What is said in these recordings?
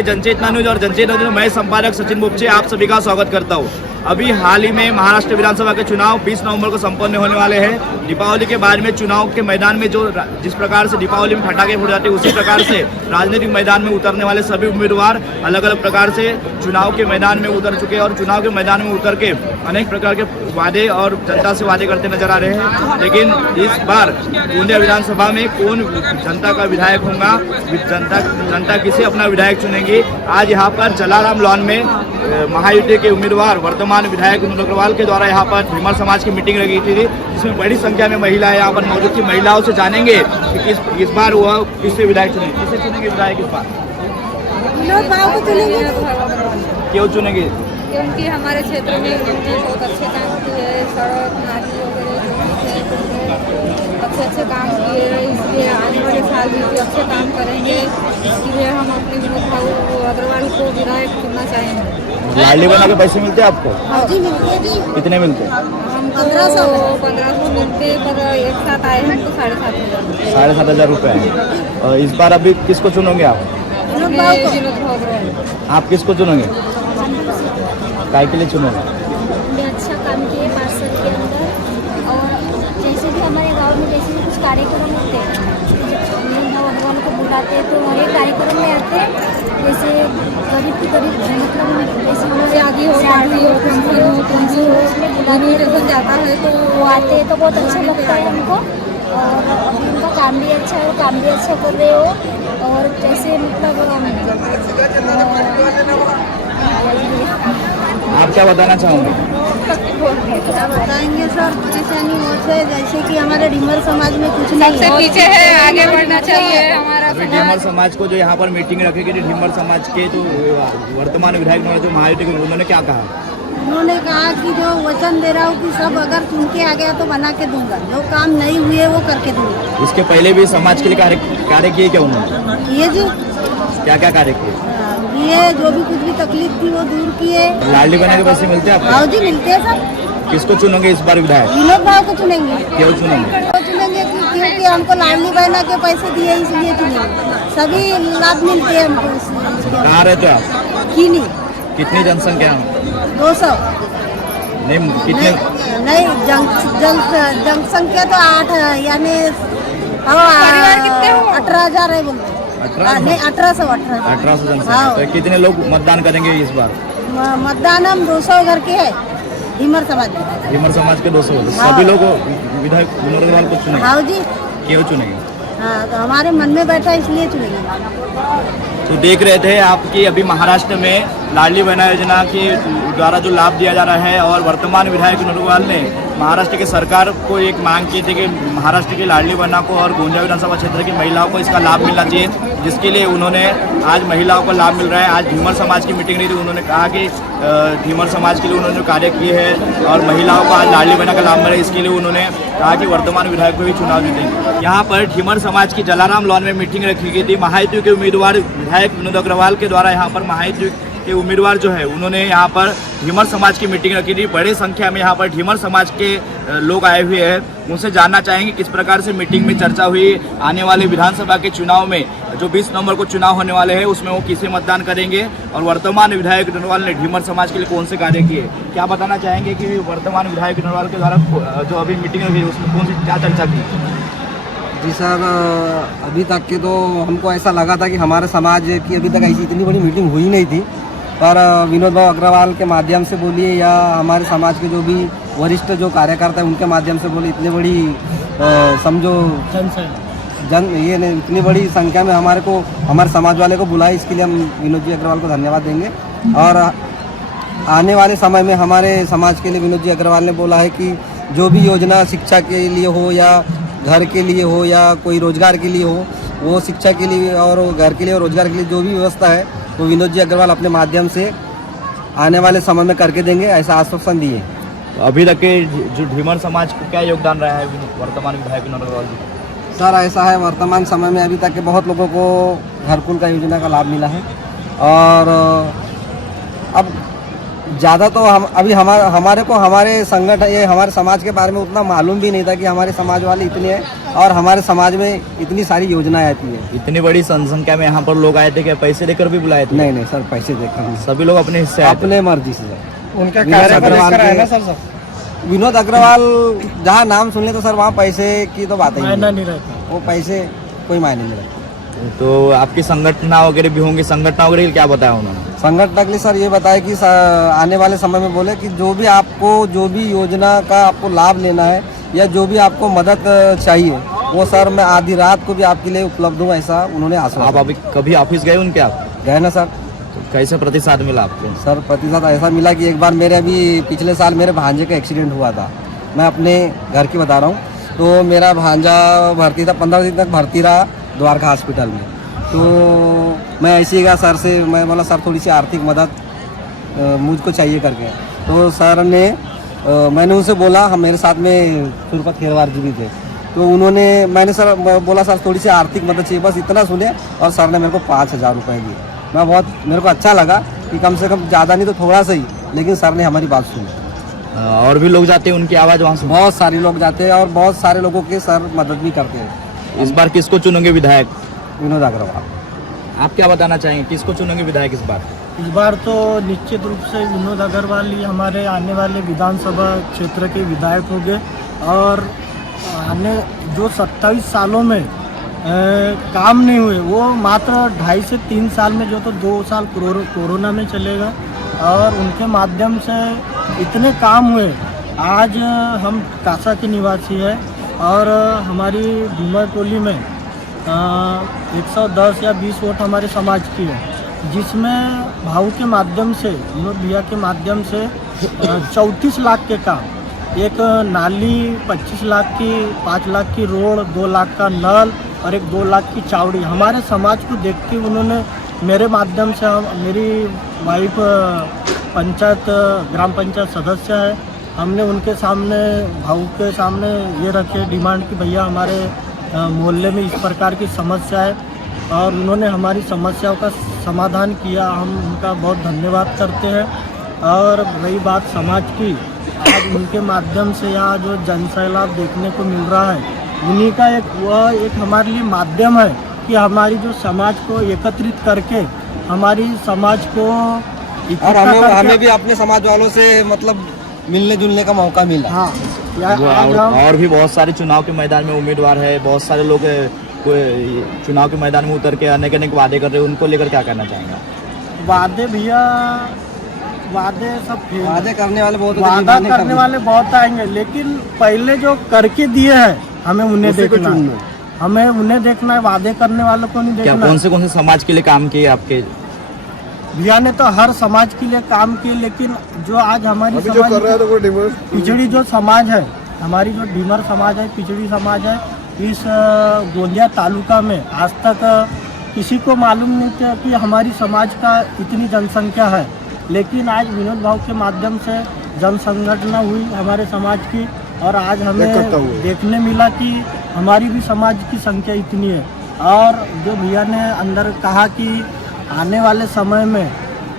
अपने जनचेतना न्यूज और जनचेतना न्यूज मैं संपादक सचिन मुपचे आप सभी का स्वागत करता हूं। अभी हाल ही में महाराष्ट्र विधानसभा के चुनाव 20 नवंबर को संपन्न होने वाले हैं। दीपावली के बाद में चुनाव के मैदान में जो जिस प्रकार से दीपावली में पटाखे फोड़े जाते हैं उसी प्रकार से राजनीतिक मैदान में उतरने वाले सभी उम्मीदवार अलग अलग प्रकार से चुनाव के मैदान में उतर चुके हैं और चुनाव के मैदान में उतर के अनेक प्रकार के वादे और जनता से वादे करते नजर आ रहे हैं। लेकिन इस बार गोंदिया विधानसभा में कौन जनता का विधायक होगा, जनता किसे अपना विधायक चुनेगी, आज यहाँ पर जलाराम लॉन में महायुति के उम्मीदवार वर्तमान विधायक विनोद अग्रवाल के द्वारा यहाँ पर ढीमर समाज की मीटिंग लगी थी, जिसमें बड़ी संख्या में महिलाएं यहाँ पर मौजूद थी। महिलाओं से जानेंगे कि इस बार वह किससे विधायक चुनेंगे, किसे चुनेंगे विधायक इस बार? क्यों चुनेंगे? क्योंकि हमारे क्षेत्र में बहुत अच्छे काम किए, सड़क नाली वगैरह अच्छे काम किए, इसलिए आने वाले साल भी अच्छे काम करेंगे। इसलिए हम अपने विनोद भाऊ अग्रवाल को विधायक चुनना चाहेंगे। लाडली बहना के पैसे मिलते हैं आपको? हाँ जी, मिलते हैं जी। कितने मिलते हैं? हमको 1500 मिलते, पर एक साथ आए हैं तो 7,500। 7,500 रुपये है। और इस बार अभी किसको चुनोगे आप? विनोद भाऊ अग्रवाल। आप किसको चुनोगे? काय के लिए चुनोगे? अच्छा काम किए 5 साल के अंदर, और जैसे भी हमारे गांव में जैसे भी कुछ कार्यक्रम होते हैं अग्रवाल को बुलाते हैं तो हमारे कार्यक्रम में आते हैं। जैसे गरीब की गरीब मतलब जैसे हमारे आगे हो कौन-सी हो उसमें बुलाने जाता है तो वो आते हैं तो बहुत अच्छा लगता है हमको। और अभी उनका काम भी अच्छा है, वो काम भी अच्छा कर रहे हो। और जैसे मतलब आप क्या बताना चाहोगे? क्या बताएंगे सर, परेशानी होती है जैसे कि हमारे ढीमर समाज में कुछ नहीं सबसे पीछे है, आगे बढ़ना चाहिए हमारा अभी ढीमर समाज को जो यहाँ पर मीटिंग रखी गई, ढीमर समाज के जो वर्तमान विधायक जो महायुति के, उन्होंने क्या कहा? उन्होंने कहा कि जो वचन दे रहा हूँ कि सब अगर चुन के आ गया तो बना के दूंगा, जो काम नहीं हुए वो करके दूंगा। इसके पहले भी समाज के लिए कार्य किए क्या उन्होंने? ये जो क्या क्या कार्य किए? ये जो भी कुछ भी तकलीफ थी वो दूर किए। लाडली बहना के पैसे मिलते हैं आपको? भाव जी मिलते हैं सर। किसको चुनोगे इस बार विधायक? विनोद भाव को चुनेंगे। क्यों चुनेंगे? वो चुनेंगे क्योंकि हमको लाडली बहना के पैसे दिए इसलिए चुनेंगे। सभी लाभ मिलते हैं हमको। कहाँ रहते हो आप? कीनी। कितनी जनसंख्या है? 200 नहीं, कितने? नहीं, जनसंख्या तो 8 है, यानी परिवार कितने हो? 18,000 है बोलते। 1800 जनसंख्या। तो कितने लोग मतदान करेंगे इस बार? मतदान हम 200 घर के है ढीमर समाज में। ढीमर समाज के 200 सभी लोग विधायक विनोद अग्रवाल को चुनेंगे? हाँ जी। क्यों चुनेंगे? हाँ, तो हमारे मन में बैठा इसलिए चुनेंगे। तो देख रहे थे आपकी अभी महाराष्ट्र में लाडली बहना योजना के द्वारा जो लाभ दिया जा रहा है, और वर्तमान विधायक विनोद अग्रवाल ने महाराष्ट्र की सरकार को एक मांग की थी कि महाराष्ट्र की लाडली बहना को और गोंदिया विधानसभा क्षेत्र की महिलाओं को इसका लाभ मिलना चाहिए, जिसके लिए उन्होंने आज महिलाओं को लाभ मिल रहा है। आज ढीमर समाज की मीटिंग रही थी, उन्होंने कहा कि ढीमर समाज के लिए उन्होंने जो कार्य किए हैं और महिलाओं को आज लाडली बहना का लाभ मिला, इसके लिए उन्होंने कहा कि वर्तमान विधायक को भी चुनाव जीतेंगे। यहाँ पर ढीमर समाज की जलाराम लॉन में मीटिंग रखी गई थी। महायुति के उम्मीदवार विधायक विनोद अग्रवाल के द्वारा यहाँ पर महायुति के उम्मीदवार जो है उन्होंने यहाँ पर ढीमर समाज की मीटिंग रखी थी। बड़ी संख्या में यहाँ पर ढीमर समाज के लोग आए हुए हैं। उनसे जानना चाहेंगे किस प्रकार से मीटिंग में चर्चा हुई, आने वाले विधानसभा के चुनाव में जो 20 नवंबर को चुनाव होने वाले हैं उसमें वो किसे मतदान करेंगे, और वर्तमान विधायक विनोद अग्रवाल ने ढीमर समाज के लिए कौन से कार्य किए। क्या बताना चाहेंगे कि वर्तमान विधायक विनोद अग्रवाल के द्वारा जो अभी मीटिंग रखी उसमें कौन सी क्या चर्चा की? जी सर, अभी तक के तो हमको ऐसा लगा था कि हमारे समाज की अभी तक ऐसी इतनी बड़ी मीटिंग हुई नहीं थी, पर विनोद भाऊ अग्रवाल के माध्यम से बोलिए या हमारे समाज के जो भी वरिष्ठ जो कार्यकर्ता हैं उनके माध्यम से बोलिए, इतनी बड़ी समझो इतनी बड़ी संख्या में हमारे समाज वाले को बुलाए, इसके लिए हम विनोद जी अग्रवाल को धन्यवाद देंगे। और आने वाले समय में हमारे समाज के लिए विनोद जी अग्रवाल ने बोला है कि जो भी योजना शिक्षा के लिए हो या घर के लिए हो या कोई रोजगार के लिए हो, वो शिक्षा के लिए और घर के लिए और रोजगार के लिए जो भी व्यवस्था है वो विनोद जी अग्रवाल अपने माध्यम से आने वाले समय में करके देंगे, ऐसा आश्वासन दिए। अभी तक के जो ढीमर समाज को क्या योगदान रहा है वर्तमान विधायक विनोद अग्रवाल जी? सर ऐसा है, वर्तमान समय में अभी तक के बहुत लोगों को घरकुल का योजना का लाभ मिला है, और अब ज़्यादा तो हम अभी हमारे को हमारे संगठन ये हमारे समाज के बारे में उतना मालूम भी नहीं था कि हमारे समाज वाले इतने हैं और हमारे समाज में इतनी सारी योजनाएं आती है। इतनी बड़ी संख्या में यहाँ पर लोग आए थे, क्या पैसे देकर भी बुलाए थे? नहीं सर, पैसे देकर नहीं, सभी लोग अपने हिस्से आए थे। अपने मर्जी से। उनका विनोद अग्रवाल है सर विनोद अग्रवाल जहाँ नाम सुन ले तो सर वहाँ पैसे की तो बात ही नहीं रहता, वो पैसे कोई मायने नहीं रखता। तो आपकी संगठना वगैरह भी होंगी, संगठना वगैरह क्या बताया उन्होंने? संगठन के लिए सर ये बताया कि आने वाले समय में बोले कि जो भी योजना का आपको लाभ लेना है या जो भी आपको मदद चाहिए वो सर मैं आधी रात को भी आपके लिए उपलब्ध हूँ, ऐसा उन्होंने आश्वासन। आप अभी कभी ऑफिस गए उनके? आप गए ना सर। तो कैसे प्रतिसाद मिला आपको? सर प्रतिशत ऐसा मिला कि एक बार मेरे अभी पिछले साल मेरे भांजे का एक्सीडेंट हुआ था, मैं अपने घर की बता रहा हूँ। तो मेरा भांजा भर्ती था, 15 दिन तक भर्ती रहा द्वारका हॉस्पिटल में। तो मैं ऐसे ही गया सर से, मैं बोला सर थोड़ी सी आर्थिक मदद मुझको चाहिए करके। तो सर ने मैंने उनसे बोला, हम मेरे साथ में सुरपत खेरवार जी भी थे, तो मैंने सर बोला सर थोड़ी सी आर्थिक मदद चाहिए, बस इतना सुने। और सर ने मेरे को 5,000 रुपये दिए। मेरे को अच्छा लगा कि कम से कम ज़्यादा नहीं तो थोड़ा सा ही, लेकिन सर ने हमारी बात सुनी। और भी लोग जाते हैं उनकी आवाज़ वहाँ से? बहुत सारे लोग जाते हैं और बहुत सारे लोगों के सर मदद भी करते हैं। इस बार किसको चुनेंगे विधायक? विनोद अग्रवाल। आप क्या बताना चाहेंगे, किसको चुनेंगे विधायक इस बार? इस बार तो निश्चित रूप से विनोद अग्रवाल ही हमारे आने वाले विधानसभा क्षेत्र के विधायक होंगे। और आने जो 27 सालों में काम नहीं हुए वो मात्र 2.5 से 3 साल में, जो तो 2 साल कोरोना में चलेगा, और उनके माध्यम से इतने काम हुए। आज हम कासा के निवासी हैं और हमारी डूमर टोली में 110 या 20 वोट हमारे समाज की है, जिसमें भाऊ के माध्यम से, विनोद भैया के माध्यम से 34 लाख के काम, एक नाली 25 लाख की, 5 लाख की रोड, 2 लाख का नल और एक 2 लाख की चावड़ी हमारे समाज को देखते हुए उन्होंने मेरे माध्यम से, मेरी वाइफ ग्राम पंचायत सदस्य है, हमने उनके सामने, भाऊ के सामने ये रखे डिमांड कि भैया हमारे मोहल्ले में इस प्रकार की समस्या है, और उन्होंने हमारी समस्याओं का समाधान किया। हम उनका बहुत धन्यवाद करते हैं। और रही बात समाज की, आज उनके माध्यम से यहाँ जो जनसैलाब देखने को मिल रहा है, उन्हीं का एक हमारे लिए माध्यम है कि हमारी जो समाज को एकत्रित करके हमारी समाज को, और हमें भी अपने समाज वालों से मतलब मिलने जुलने का मौका मिला। हाँ, और भी बहुत सारे चुनाव के मैदान में उम्मीदवार है, बहुत सारे लोग चुनाव के मैदान में उतर के अनेक वादे कर रहे हैं, उनको लेकर क्या करना चाहेंगे? वादे भैया, वादे सब वादे करने वाले बहुत, वादा करने वाले बहुत आएंगे, लेकिन पहले जो करके दिए हैं हमें उन्हें देखना है, हमें उन्हें देखना है, वादे करने वालों को नहीं देखना। कौन से समाज के लिए काम किए आपके भैया ने? तो हर समाज के लिए काम किए, लेकिन जो आज हमारी जो कर रहा है तो वो पिछड़ी जो समाज है, हमारी जो डीमर समाज है, पिछड़ी समाज है, इस गोंदिया तालुका में आज तक किसी को मालूम नहीं था कि हमारी समाज का इतनी जनसंख्या है। लेकिन आज विनोद भाव के माध्यम से जन संगठन हुई हमारे समाज की, और आज हमें देखने मिला कि हमारी भी समाज की संख्या इतनी है। और जो भैया ने अंदर कहा कि आने वाले समय में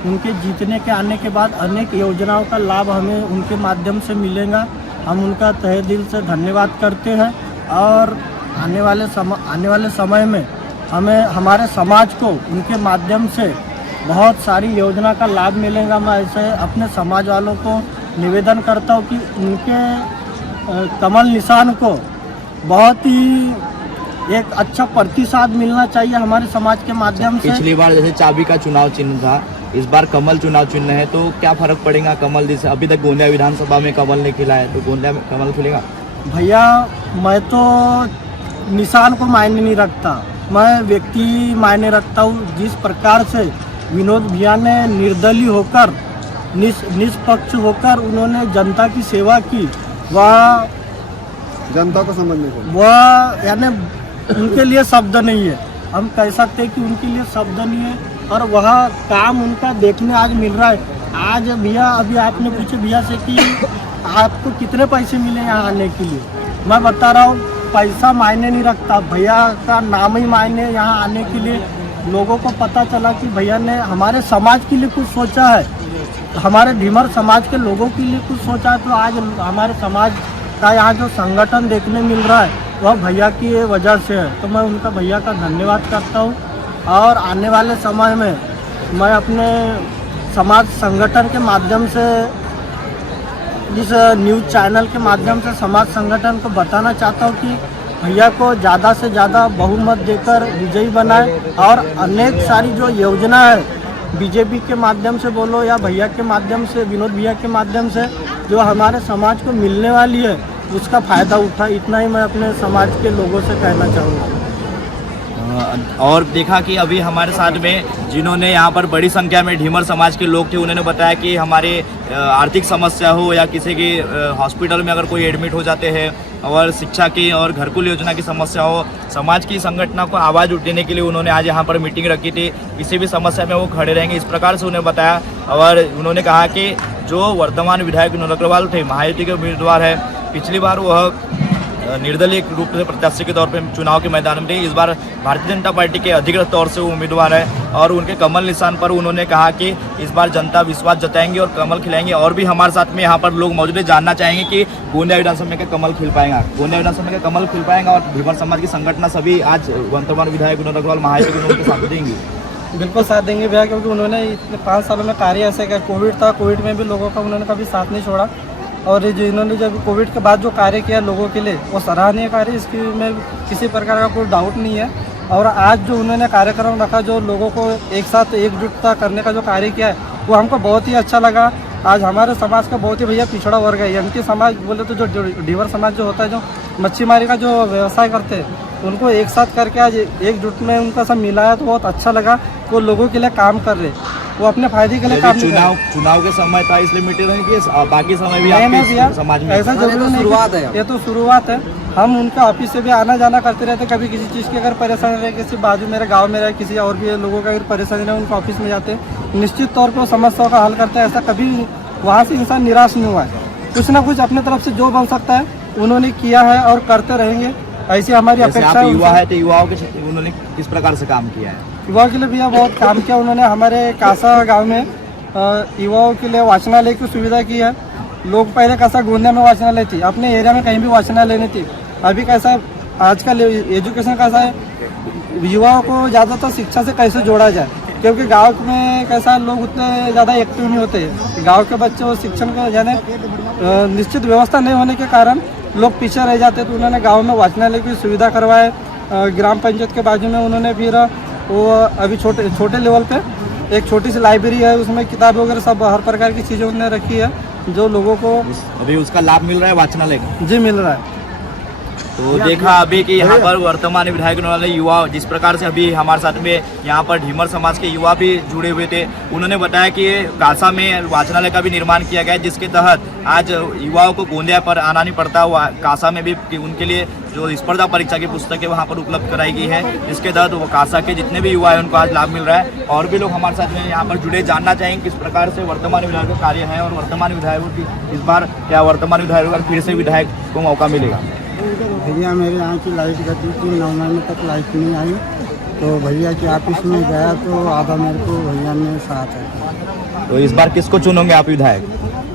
उनके जीतने के आने के बाद अनेक योजनाओं का लाभ हमें उनके माध्यम से मिलेगा, हम उनका तहे दिल से धन्यवाद करते हैं। और आने वाले समय में हमें, हमारे समाज को उनके माध्यम से बहुत सारी योजना का लाभ मिलेगा। मैं ऐसे अपने समाज वालों को निवेदन करता हूँ कि उनके कमल निशान को बहुत ही एक अच्छा प्रतिसाद मिलना चाहिए हमारे समाज के माध्यम से। पिछली बार जैसे चाबी का चुनाव चिन्ह था, इस बार कमल चुनाव चिन्ह है, तो क्या फर्क पड़ेगा? कमल जैसे अभी तक गोंदिया विधानसभा में कमल ने खिला है, तो गोंदिया में कमल खिलेगा? भैया मैं तो निशान को मायने नहीं रखता, मैं व्यक्ति मायने रखता हूँ। जिस प्रकार से विनोद भैया ने निर्दलीय होकर, निष्पक्ष होकर उन्होंने जनता की सेवा की, वह जनता को समझने को, वह यानी उनके लिए शब्द नहीं है। हम कह सकते हैं कि उनके लिए शब्द नहीं है, और वह काम उनका देखने आज मिल रहा है। आज भैया, अभी आपने पूछे भैया से कि आपको कितने पैसे मिले यहाँ आने के लिए, मैं बता रहा हूँ पैसा मायने नहीं रखता, भैया का नाम ही मायने। यहाँ आने के लिए लोगों को पता चला कि भैया ने हमारे समाज के लिए कुछ सोचा है, हमारे ढीमर समाज के लोगों के लिए कुछ सोचा, तो आज हमारे समाज का यहाँ जो संगठन देखने मिल रहा है वह भैया की वजह से है। तो मैं उनका भैया का धन्यवाद करता हूँ और आने वाले समय में मैं अपने समाज संगठन के माध्यम से, इस न्यूज़ चैनल के माध्यम से समाज संगठन को बताना चाहता हूँ कि भैया को ज़्यादा से ज़्यादा बहुमत देकर विजयी बनाए और अनेक सारी जो योजना है बीजेपी के माध्यम से बोलो या भैया के माध्यम से, विनोद भैया के माध्यम से जो हमारे समाज को मिलने वाली है उसका फ़ायदा उठा। इतना ही मैं अपने समाज के लोगों से कहना चाहूँगा। और देखा कि अभी हमारे साथ में जिन्होंने यहाँ पर बड़ी संख्या में ढीमर समाज के लोग थे, उन्होंने बताया कि हमारे आर्थिक समस्या हो या किसी की हॉस्पिटल में अगर कोई एडमिट हो जाते हैं और शिक्षा की और घरकुल योजना की समस्या हो, समाज की संगठनों को आवाज़ उठाने के लिए उन्होंने आज यहाँ पर मीटिंग रखी थी। किसी भी समस्या में वो खड़े रहेंगे, इस प्रकार से उन्हें बताया। और उन्होंने कहा कि जो वर्तमान विधायक विनोद अग्रवाल थे, महायुति के उम्मीदवार है, पिछली बार वह निर्दलीय रूप से प्रत्याशी के तौर पे चुनाव के मैदान में थे। इस बार भारतीय जनता पार्टी के अधिकृत तौर से वो उम्मीदवार है और उनके कमल निशान पर उन्होंने कहा कि इस बार जनता विश्वास जताएंगे और कमल खिलाएंगे। और भी हमारे साथ में यहाँ पर लोग मौजूद है, जानना चाहेंगे कि गोंदिया विधानसभा में क्या कमल खिल पाएगा, गोंदिया विधानसभा में क्या कमल खिल पाएगा। और ढीमर समाज की संगठन सभी आज वर्तमान विधायक विनोद अग्रवाल महायुति के उनके साथ देंगी। बिल्कुल साथ देंगे भैया, क्योंकि उन्होंने इतने 5 सालों में कार्य ऐसे किया। कोविड था, कोविड में भी लोगों का उन्होंने कभी साथ नहीं छोड़ा और जो इन्होंने जब कोविड के बाद जो कार्य किया लोगों के लिए वो सराहनीय कार्य, इसकी में किसी प्रकार का कोई डाउट नहीं है। और आज जो उन्होंने कार्यक्रम रखा, जो लोगों को एक साथ एकजुटता करने का जो कार्य किया है वो हमको बहुत ही अच्छा लगा। आज हमारे समाज का बहुत ही भैया पिछड़ा वर्ग है, एमटी समाज बोले तो जो ढीवर समाज जो होता है, जो मच्छीमारी का जो व्यवसाय करते हैं, उनको एक साथ करके आज एकजुट में उनका सब मिला है तो बहुत अच्छा लगा। वो लोगों के लिए काम कर रहे, वो अपने फायदे के लिए काम नहीं कर रहे। चुनाव के समय था इसलिए मीटिंग रही कि बाकी समय भी आपके समाज में ऐसा जरूरी नहीं, शुरुआत है, ये तो शुरुआत है। हम उनका ऑफिस से भी आना जाना करते रहते, कभी किसी चीज़ की अगर परेशानी रहे, किसी बाजू मेरे गांव में रहे, किसी और भी लोगों का अगर परेशानी रहे, उनका ऑफिस में जाते निश्चित तौर पर समस्याओं का हल करते हैं। ऐसा कभी वहाँ से इंसान निराश नहीं हुआ है। कुछ ना कुछ अपने तरफ से जो बन सकता है उन्होंने किया है और करते रहेंगे, ऐसी हमारी अपेक्षा है। युवा है तो युवाओं के उन्होंने किस प्रकार से काम किया है? युवाओं के लिए भैया बहुत काम किया उन्होंने। हमारे कासा गांव में युवाओं के लिए वाचनालय की सुविधा की है। लोग पहले कैसा गोंदिया में वाचनालय थी, अपने एरिया में कहीं भी वाचनालय नहीं थी। अभी कैसा आजकल एजुकेशन कैसा है, युवाओं को ज़्यादातर शिक्षा से कैसे जोड़ा जाए, क्योंकि गांव में कैसा लोग उतने ज़्यादा एक्टिव नहीं होते। गांव के बच्चे वो शिक्षण को यानी निश्चित व्यवस्था नहीं होने के कारण लोग पीछे रह जाते। तो उन्होंने गांव में वाचनालय की सुविधा करवाए। ग्राम पंचायत के बाजू में उन्होंने फिर वो अभी छोटे लेवल पे एक छोटी सी लाइब्रेरी है, उसमें किताब वगैरह सब हर प्रकार की चीज़ें उन्होंने रखी है जो लोगों को अभी उसका लाभ मिल रहा है वाचनालय का। जी मिल रहा है। तो देखा अभी कि यहाँ पर वर्तमान विधायक वाले युवा जिस प्रकार से अभी हमारे साथ में यहाँ पर ढीमर समाज के युवा भी जुड़े हुए थे, उन्होंने बताया कि कासा में वाचनालय का भी निर्माण किया गया है, जिसके तहत आज युवाओं को गोंदिया पर आना नहीं पड़ता। कासा में भी उनके लिए जो स्पर्धा परीक्षा की पुस्तकें वहाँ पर उपलब्ध कराई गई है, जिसके तहत वो कासा के जितने भी युवा हैं उनको आज लाभ मिल रहा है। और भी लोग हमारे साथ में यहाँ पर जुड़े, जानना चाहेंगे किस प्रकार से वर्तमान विधायक का कार्य है और वर्तमान विधायकों की इस बार क्या वर्तमान विधायकों का फिर से विधायक को मौका मिलेगा। भैया मेरे यहाँ की लाइट गई थी, 9 महीने तक लाइट नहीं आई, तो भैया के ऑफिस में गया तो आधा मेरे को भैया ने साथ है। तो इस बार किसको चुनोगे आप विधायक?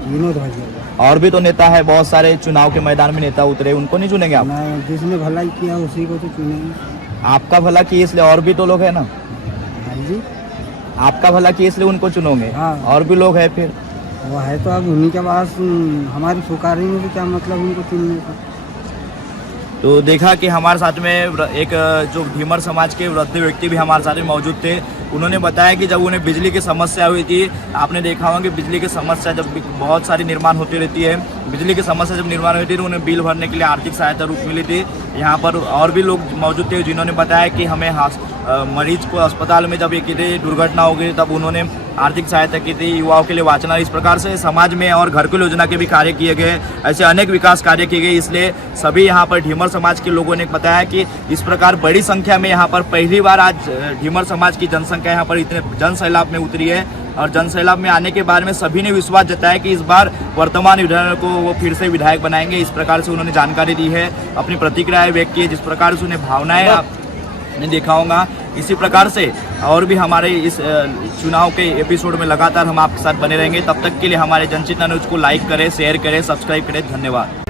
विनोद भैया। और भी तो नेता है, बहुत सारे चुनाव के मैदान में नेता उतरे, उनको नहीं चुनेंगे आप? मैं जिसने भलाई किया उसी को तो चुनेंगे। आपका भला किए इसलिए और भी तो लोग है ना? हाँ जी, आपका भला किए इसलिए उनको चुनोगे? हाँ। और भी लोग हैं फिर वो है तो अब उन्हीं के पास हमारी पुकारेंगे तो क्या मतलब उनको चुनने का। तो देखा कि हमारे साथ में एक जो ढीमर समाज के वृद्ध व्यक्ति भी हमारे साथ में मौजूद थे। उन्होंने बताया कि जब उन्हें बिजली की समस्या हुई थी, आपने देखा होगा कि बिजली की समस्या जब बहुत सारी निर्माण होती रहती है, बिजली की समस्या जब निर्माण हुई थी तो उन्हें बिल भरने के लिए आर्थिक सहायता रूप मिली थी। यहाँ पर और भी लोग मौजूद थे जिन्होंने बताया कि हमें मरीज को अस्पताल में जब एक दुर्घटना हो गई तब उन्होंने आर्थिक सहायता की थी। युवाओं के लिए वाचनालय, इस प्रकार से समाज में और घरकुल योजना के भी कार्य किए गए, ऐसे अनेक विकास कार्य किए गए। इसलिए सभी यहाँ पर ढीमर समाज के लोगों ने बताया कि इस प्रकार बड़ी संख्या में यहाँ पर पहली बार आज ढीमर समाज की जनसंख्या यहाँ पर इतने जन सैलाब में उतरी है। और जन सैलाब में आने के बारे में सभी ने विश्वास जताया कि इस बार वर्तमान विधायक को वो फिर से विधायक बनाएंगे। इस प्रकार से उन्होंने जानकारी दी है, अपनी प्रतिक्रिया व्यक्त की है, जिस प्रकार से उन्हें भावनाएं ने देखा होगा। इसी प्रकार से और भी हमारे इस चुनाव के एपिसोड में लगातार हम आपके साथ बने रहेंगे। तब तक के लिए हमारे जनचेतना न्यूज़ को लाइक करें, शेयर करें, सब्सक्राइब करें। धन्यवाद।